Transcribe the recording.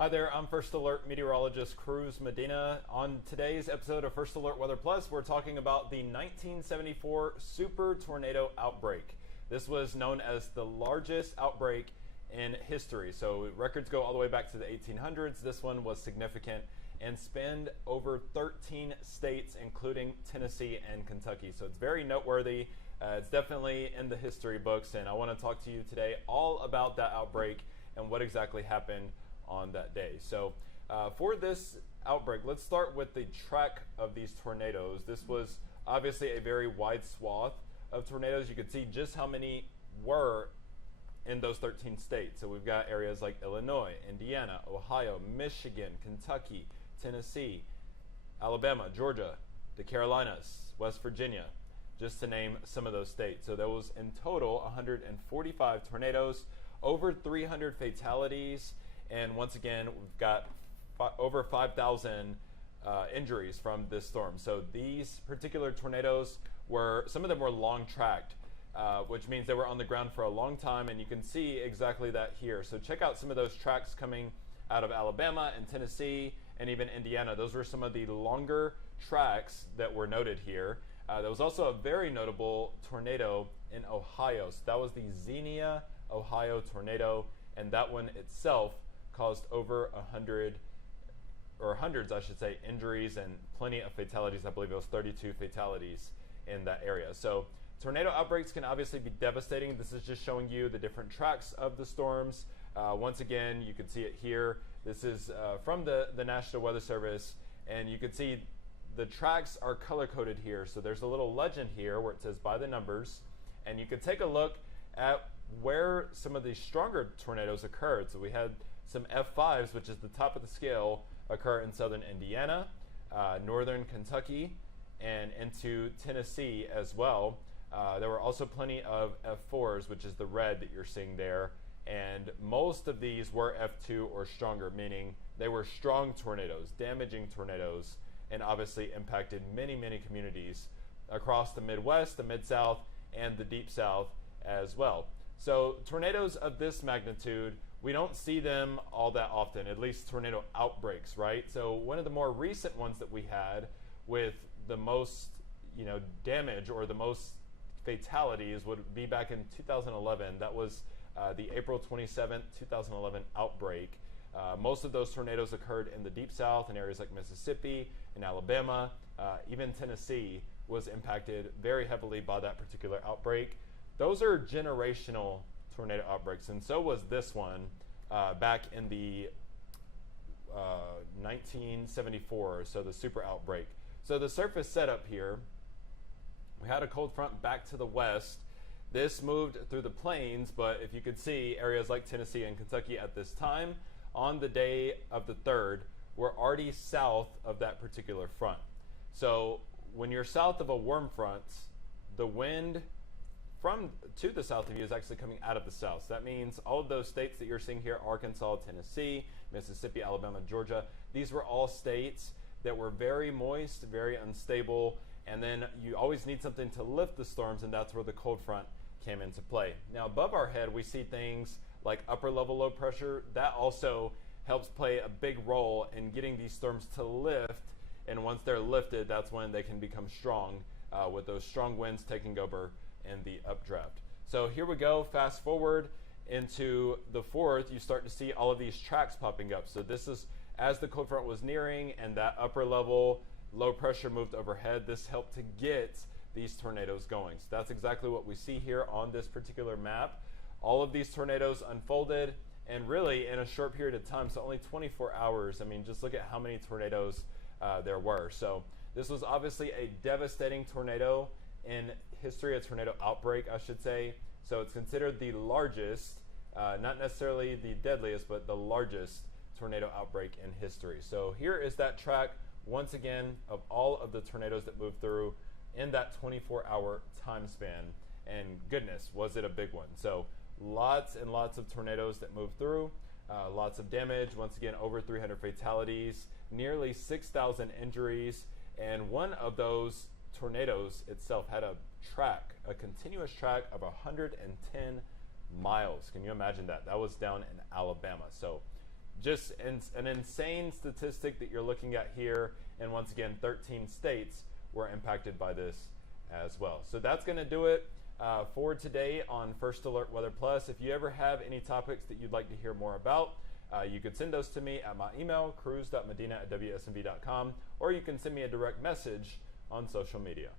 Hi there, I'm First Alert Meteorologist Cruz Medina. On today's episode of First Alert Weather Plus, we're talking about the 1974 super tornado outbreak. This was known as the largest outbreak in history. So records go all the way back to the 1800s. This one was significant and spanned over 13 states, including Tennessee and Kentucky. So it's very noteworthy. It's definitely in the history books, and I want to talk to you today all about that outbreak and what exactly happened on that day. So for this outbreak, let's start with the track of these tornadoes. This was obviously a very wide swath of tornadoes. You could see just how many were in those 13 states. So we've got areas like Illinois, Indiana, Ohio, Michigan, Kentucky, Tennessee, Alabama, Georgia, the Carolinas, West Virginia, just to name some of those states. So there was in total 145 tornadoes, over 300 fatalities, and once again, we've got over 5,000 injuries from this storm. So these particular tornadoes some of them were long tracked, which means they were on the ground for a long time, and you can see exactly that here. So check out some of those tracks coming out of Alabama and Tennessee and even Indiana. Those were some of the longer tracks that were noted here. There was also a very notable tornado in Ohio. So that was the Xenia, Ohio tornado, and that one itself caused over 100, or hundreds, I should say, injuries and plenty of fatalities. I believe it was 32 fatalities in that area. So tornado outbreaks can obviously be devastating. This is just showing you the different tracks of the storms. Once again, you can see it here. This is from the National Weather Service, and you can see the tracks are color-coded here. So there's a little legend here where it says by the numbers, and you can take a look at where some of these stronger tornadoes occurred. So we had some F5s, which is the top of the scale, occur in southern Indiana, northern Kentucky, and into Tennessee as well. There were also plenty of F4s, which is the red that you're seeing there, and most of these were F2 or stronger, meaning they were strong tornadoes, damaging tornadoes, and obviously impacted many, many communities across the Midwest, the Mid-South, and the Deep South as well. So tornadoes of this magnitude, we don't see them all that often, at least tornado outbreaks, right? So one of the more recent ones that we had with the most, damage or the most fatalities would be back in 2011. That was the April 27th, 2011 outbreak. Most of those tornadoes occurred in the Deep South in areas like Mississippi and Alabama. Even Tennessee was impacted very heavily by that particular outbreak. Those are generational tornado outbreaks, and so was this one back in the 1974, so the super outbreak. So the surface setup here, we had a cold front back to the west. This moved through the plains, but if you could see, areas like Tennessee and Kentucky at this time, on the day of the 3rd, were already south of that particular front. So when you're south of a warm front, the wind to the south of you is actually coming out of the south. So that means all of those states that you're seeing here, Arkansas, Tennessee, Mississippi, Alabama, Georgia, these were all states that were very moist, very unstable, and then you always need something to lift the storms, and that's where the cold front came into play. Now above our head, we see things like upper level low pressure. That also helps play a big role in getting these storms to lift, and once they're lifted, that's when they can become strong, with those strong winds taking over in the updraft. So here we go, fast forward into the 4th, you start to see all of these tracks popping up. So this is as the cold front was nearing and that upper level low pressure moved overhead. This helped to get these tornadoes going. So that's exactly what we see here on this particular map. All of these tornadoes unfolded, and really in a short period of time, so only 24 hours. I mean, just look at how many tornadoes there were. So this was obviously a devastating tornado in history, a tornado outbreak, I should say. So it's considered the largest, not necessarily the deadliest, but the largest tornado outbreak in history. So here is that track, once again, of all of the tornadoes that moved through in that 24-hour time span. And goodness, was it a big one. So lots and lots of tornadoes that moved through, lots of damage, once again, over 300 fatalities, nearly 6,000 injuries, and one of those tornadoes itself had a continuous track of 110 miles. Can you imagine that? That was down in Alabama. So just an insane statistic that you're looking at here. And once again, 13 states were impacted by this as well. So that's going to do it for today on First Alert Weather Plus. If you ever have any topics that you'd like to hear more about, you could send those to me at my email, cruz.medina@wsmv.com, or you can send me a direct message on social media.